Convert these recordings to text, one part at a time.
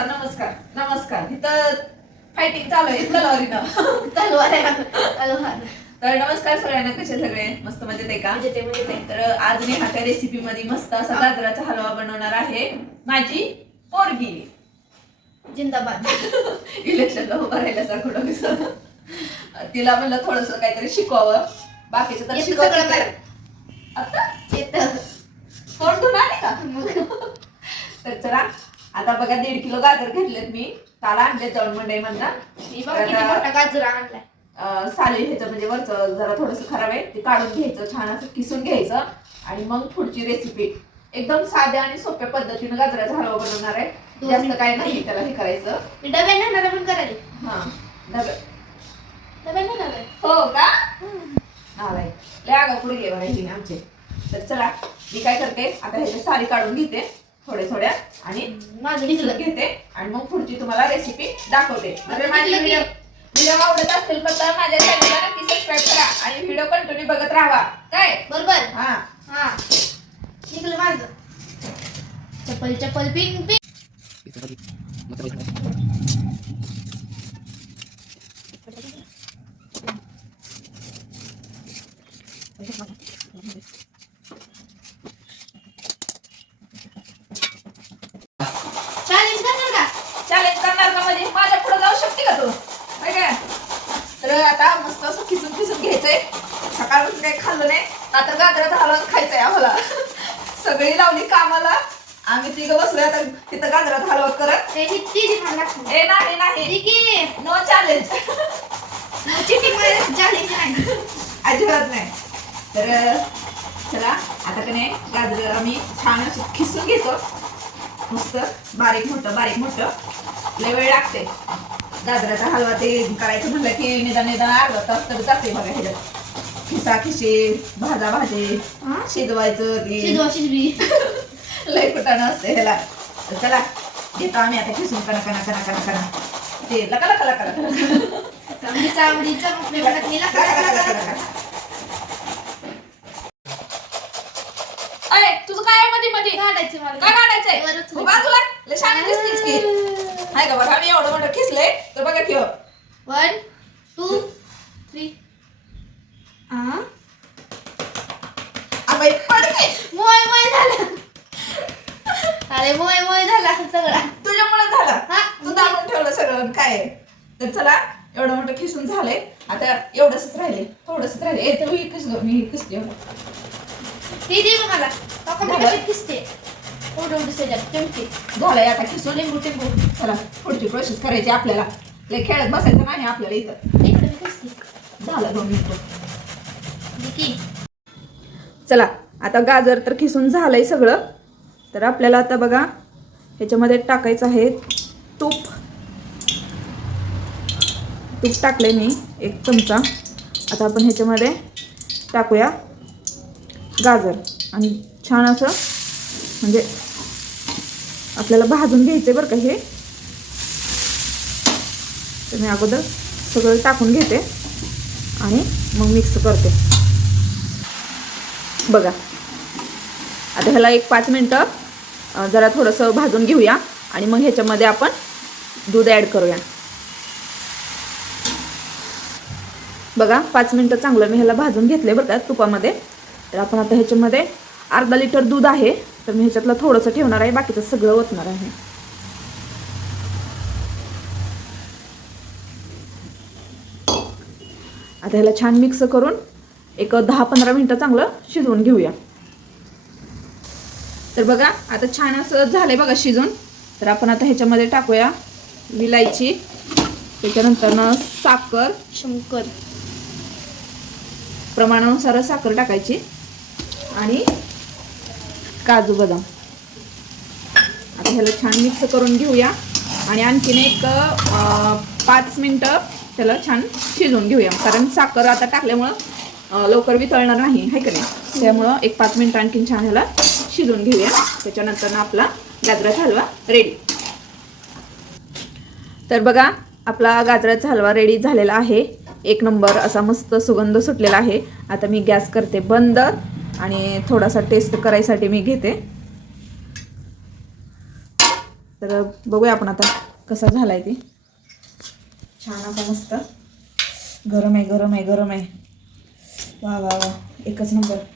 नमस्कार नमस्कार नमस्कार. इथं फायटिंग चालू आहे तलवारीनं तलवार आहे. तलवार. तर नमस्कार सगळ्यांना कसे सगळे? मस्त मजेत आहे का? तर आज मी ह्या रेसिपी मध्ये मस्त असा गाजराचा हलवा बनवणार आहे. माझी पोरगी. जिंदाबाद. इलेक्शनला उभं राहिल्यासारखं डोकं. तिला म्हणलं थोडस काहीतरी शिकवावं. बाकीचं तर येतं सगळं शिकवते काय? आता? येतं. कोण धुवून आले का? मग. तर चला आता बघा दीड किलो गाजर घेतलेत मी. काल आणले जाऊन मंडई म्हणणार मी बघ किती मोठा गाजर आणलाय. साली ह्याचं म्हणजे वरचं जरा थोडस खराब आहे. ते काढून घ्यायचं छान असं किसून घ्यायचं. आणि मग पुढची रेसिपी एकदम साध्या आणि सोप्या पद्धतीनं गाजराचा हलवा बनवणार आहे. जास्त. काय नाही त्याला हे करायचं. नेणार पण करायला. हा डबे. हो का. आलाय लय आगा पुढे घे बघा आमचे. तर चला मी काय करते आता ह्याचे साली काढून घेते. थोड्या थोड्या आणि माझं घेते आणि मग पुढची तुम्हाला रेसिपी दाखवते. म्हणजे माझी व्हिडिओ आवडत असेल तर माझ्या चॅनलला नक्की सबस्क्राईब करा आणि व्हिडिओ कंटिन्यू बघत राहा. काय? बरोबर. हा. हा. निघलं माझं? चप्पल चप्पल पिंग पिंग चॅलेंज करणार का चॅलेंज करणार का म्हणजे माझ्या पुढे जाऊ शकते का तू काय काय तर आता मस्त असं खिसून खिसून घ्यायचंय सकाळपासून काही खाल्लं नाही आता गाजराचा हलवा खायचंय आम्हाला. सगळी लावली कामाला. आम्ही तिघं बसलोय आता तिथं गाजराचा हलवा करत. ते ती दिखायला लागतं ए नाही नाही. ठीक आहे नो चॅलेंज चिटिंगमध्ये चॅलेंज नाही. अजिबात नाही. तर चला आता का नाही गाजर आम्ही छान असं खिसून घेतो. मस्त बारीक मोठं बारीक मोठं. लय वेळ लागते गाजराचा हलवा ते करायचं म्हणलं की निदान निदान अर्धा तास तर जाते बघा ह्याच्यात. खिसा खिशी भाजा भाजी हा? शिजवायचं ते. शिजवा शिजवी. लय असते ह्याला. चला घेतो आम्ही आता खिसून कणा कणा कणा कणा कणा. ते लका लका लका लका. आवडीचा लका अय तुझं काय आहे मध्ये मध्ये काढायचं काय काढायचंय? हो बाजूला लय छान दिसतीस की. हाय का बघा आम्ही एवढं मोठं खिसलंय तर बघा की हो. वन टू थ्री आबाई पडते मोय मोय झाला अरे मोय मोय झाला सगळा. तुझ्यामुळे झाला. हा? तू दाबून ठेवलं सगळं. काय. तर चला एवढं मोठं खिसून झालंय. आता एवढंच राहिले. थोडंच राहिले. तर मी खिसलो. मी खिसली एवढं. ती दे मला. त्याच्यात चमचे झालंय आता खिसून. लिंबू टिंबू. चला पुढची प्रोसेस करायची आपल्याला. लय खेळत बसायचं नाही आपल्याला इथं. इकडे झालं दोन मिनिटं. चला आता गाजर तर खिसून झालंय सगळं. तर आपल्याला आता बघा ह्याच्यामध्ये टाकायचं आहे तूप. तूप टाकले मी एक चमचा. आता आपण ह्याच्यामध्ये टाकूया गाजर. आणि छान असं म्हणजे आपल्याला भाजून घ्यायचं बरं का हे. तर मी अगोदर सगळं टाकून घेते. आणि मग मिक्स करते. बघा. आता ह्याला एक पाच मिनटं जरा थोडंसं भाजून घेऊया आणि मग ह्याच्यामध्ये आपण दूध ॲड करूया. बघा पाच मिनटं चांगलं मी ह्याला भाजून घेतले बरं का तुपामध्ये. तर आपण आता ह्याच्यामध्ये अर्धा लिटर दूध आहे तर मी ह्याच्यातलं थोडंसं ठेवणार आहे बाकीचं सगळं ओतणार आहे. आता ह्याला छान मिक्स करून एक दहा पंधरा मिनटं चांगलं शिजवून घेऊया. तर बघा आता छान असं झालंय बघा शिजून. तर आपण आता ह्याच्यामध्ये टाकूया विलायची. त्याच्यानंतर साखर. शंकर. प्रमाणानुसार साखर टाकायची. आणि काजू बदाम. आता ह्याला छान मिक्स करून घेऊया. आणि आणखीन एक पाच मिनटं त्याला छान शिजवून घेऊया. कारण साखर आता टाकल्यामुळं लवकर वितळणार नाही आहे का नाही? त्यामुळं एक पाच मिनटं आणखीन छान ह्याला शिजून घेऊया. त्याच्यानंतर आपला गाजराचा हलवा रेडी तर बघा आपला गाजराचा हलवा रेडी झालेला आहे. एक नंबर असा मस्त सुगंध सुटलेला आहे. आता मी गॅस करते बंद आणि थोडासा टेस्ट करायसाठी मी घेते. तर बघूया आपण आता कसा आहे ते. छान आता मस्त. गरम आहे गरम आहे गरम आहे. वा वा वा. एकच नंबर.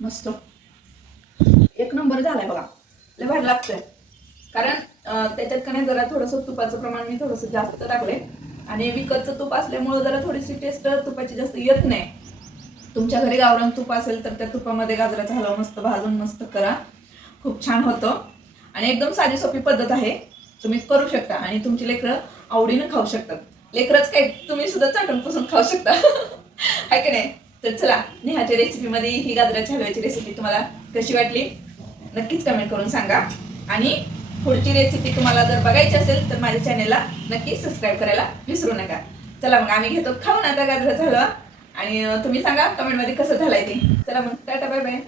मस्त. एक नंबर झालाय बघा. लय भारी लागतंय. कारण त्याच्यात का नाही जरा थोडंसं तुपाचं प्रमाण मी थोडंसं जास्त टाकले आणि विकतचं तूप असल्यामुळं जरा थोडीशी टेस्ट तुपाची जास्त येत नाही. तुमच्या घरी गावरान तूप असेल तर त्या तुपामध्ये गाजराचा हलवा मस्त भाजून मस्त करा. खूप छान होतं. आणि एकदम साधी सोपी पद्धत आहे. तुम्ही करू शकता आणि तुमची लेकरं आवडीनं खाऊ शकतात. लेकरच काय तुम्ही सुद्धा चाटून पुसून खाऊ शकता. आहे की नाही? तर चला नेहाच्या रेसिपीमध्ये ही गाजराच्या हलव्याची रेसिपी तुम्हाला कशी वाटली? नक्कीच कमेंट करून सांगा. आणि पुढची रेसिपी तुम्हाला जर बघायची असेल तर माझ्या चॅनेलला नक्की सबस्क्राईब करायला विसरू नका. चला मग आम्ही घेतो खाऊन आता गाजराचा हलवा. आणि तुम्ही सांगा कमेंटमध्ये कसं झालंय ते. चला मग टाटा बाय बाय